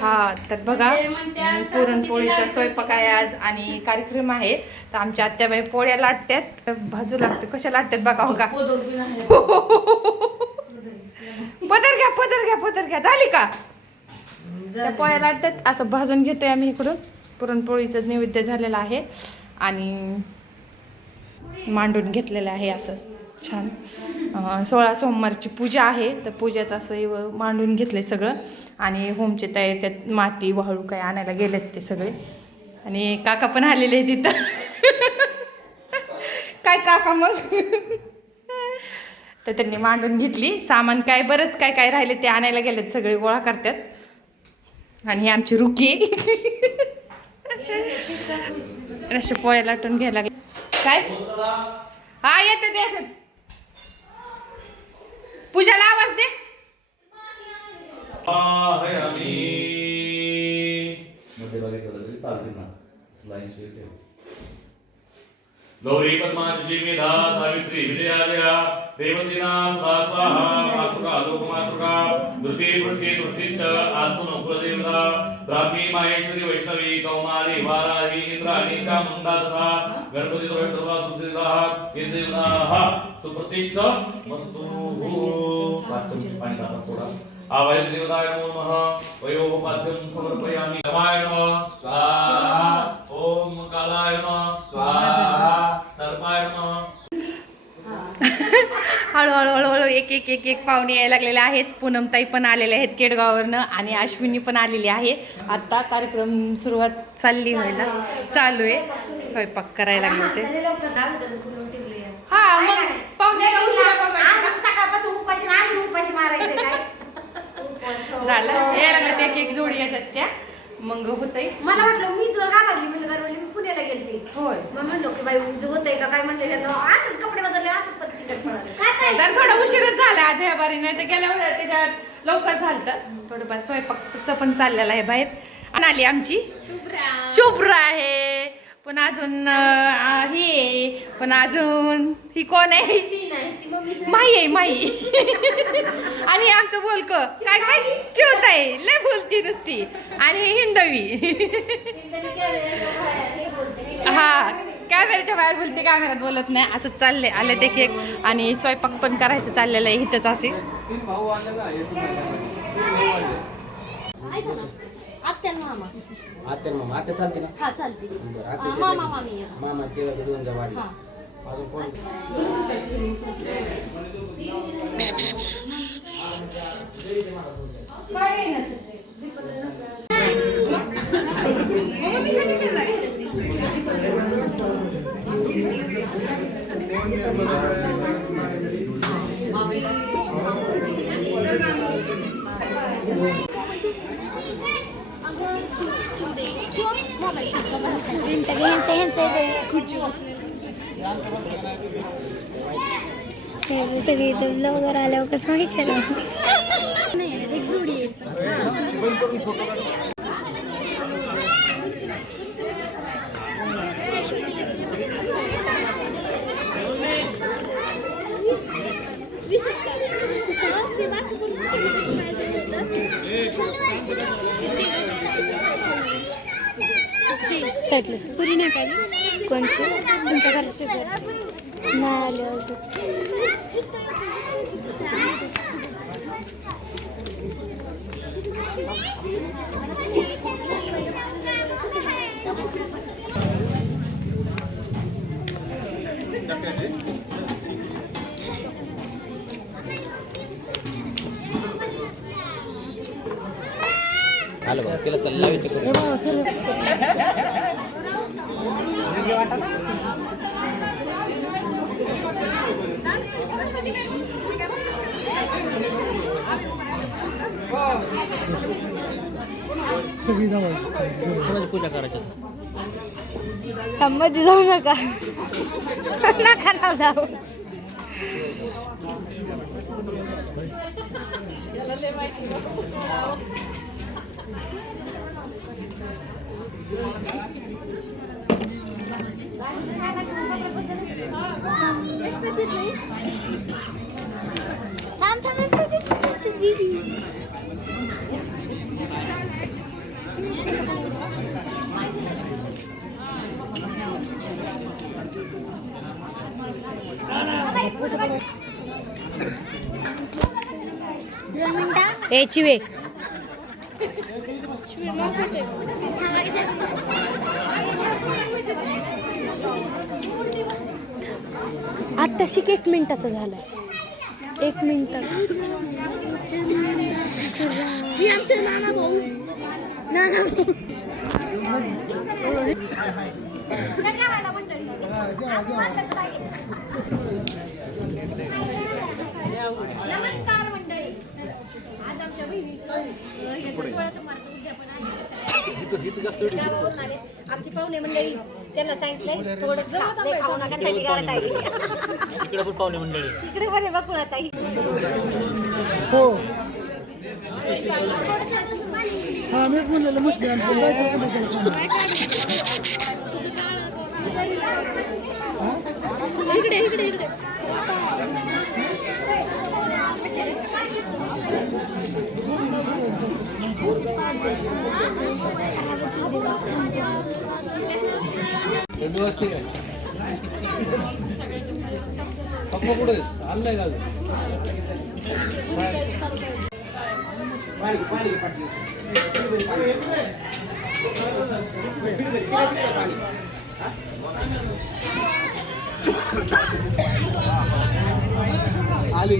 हा तर बघा पुरणपोळीचा स्वयंपाक आहे आज आणि कार्यक्रम आहे. तर आमच्या आत्याबाई पोळ्या लाटतात, भाजू लागते. कशा लाटतात बघा हो का. पदर घ्या झाली का. त्या पोळ्या लाटतात असं भाजून घेतोय आम्ही इकडून. पुरणपोळीचं नैवेद्य झालेलं आहे आणि मांडून घेतलेलं आहे असं छान. 16 सोमवारची पूजा आहे तर पूजेचं असं मांडून घेतलंय सगळं. आणि होमचे तयारी त्यात माती वाळू काय आणायला गेलेत ते सगळे. आणि काका पण आलेले आहेत तिथं. काय काका मग. तर त्यांनी मांडून घेतली. सामान काय बरंच काय काय राहिले ते आणायला गेलेत, सगळे गोळा करतात. आणि ही आमची रुकी अशा पोळ्या लाटून घ्यायला लागले. काय हा येतात पूजाला आवाज दे. गौरी पद्माशी मेधा सावित्री विजयालया देवसेना सदा स्वाहा मातृका लोकमातृका दुर्गे पृष्ठे दृष्टिश्च आत्मनुकुलदेवता ब्राह्मी माहेश्वरी वैष्णवी कौमारी वाराही इंद्राणी चामुंडा तथा गणपती सर्वा सुदेवता इंद्रदेवता सुप्रतिष्ठ मस्तु पाणी टाका थोडा. आवाय देवताय नमः वयोः पाद्यं समर्पयामि. नमाय नमः स्वाहा. ओम कालाय नमः स्वाहा. सर्पाय नमः. हळूहळू एक पाहुणे यायला लागलेले आहेत. पूनमताई पण आलेले आहेत केडगाववरनं आणि अश्विनी पण आलेली आहे. आता कार्यक्रम सुरुवात चालू आहे. स्वयंपाक करायला लागले होते. हा मग पाहुणे सकाळपासून उपाशी मारायचे काय झालं यायला लागलं. एक जोडी येतात त्या मग होतंय. मला वाटलं मी तुला गावातली मी गावातली मी पुण्याला गेलते. होय मग म्हणलो की बाई उजं होतंय का काय म्हणते. असंच कपडे बदलले असंच पण चिकट पडलं तर थोडा उशीरच झाला आज ह्या बारी. नाही तर गेल्या वेळेला त्याच्यात लवकर झालं. थोडंफार स्वयंपाकचं पण चाललेलं आहे बाहेर. आणि आली आमची शुभ्रा आहे. पण अजून ही पण अजून ही कोण आहे. माई आहे माई. आणि आमचं बोलक काय काय चिवत आहे लय बोलती नुसती. आणि हिंदवी हा कॅमेऱ्याच्या बाहेर बोलते कॅमेऱ्यात बोलत नाही. असं चाललंय. आले देखील आणि स्वयंपाक पण करायचं चाललेलं आहे इथंच असे. आत्या चालते ना. हा चालते. मामा ते दोन जवाडी अजून कोण. सगळी लवकर आल्यावर कसं माहिती ना. एक जोडी येईल. पुरी नाही काय कोणची तुमच्या घराची नाही आले अजून. आलं बघा तिला चालला विचार. सगळी जावायची पूजा करायची. मध्ये जाऊ नका. नका ना जाऊ. थांब थांब ए चिवे आत्ताशी 1 मिनिटाचा झालाय 1 मिनिटाचा ही आमचे नाना भाऊ नमस्कार मंडळी. आज आमच्या बहिणीचं ह्याचं 16 सोमवारचं उद्यापन आहे. गावावरून आले आमची पाहुणे मंडळी. त्यांना सांगितलंय थोडं खाऊ नका त्यांनी गारट आहे. इकडे पण पाहुणे मंडळी. इकडे बरे बकुळा ताई. हो हा मीच म्हणलेलं मुश्किल आहे. पण जायचं कुठं इकडे इकडे इकडे पप्पा कुठे आणलंय का आली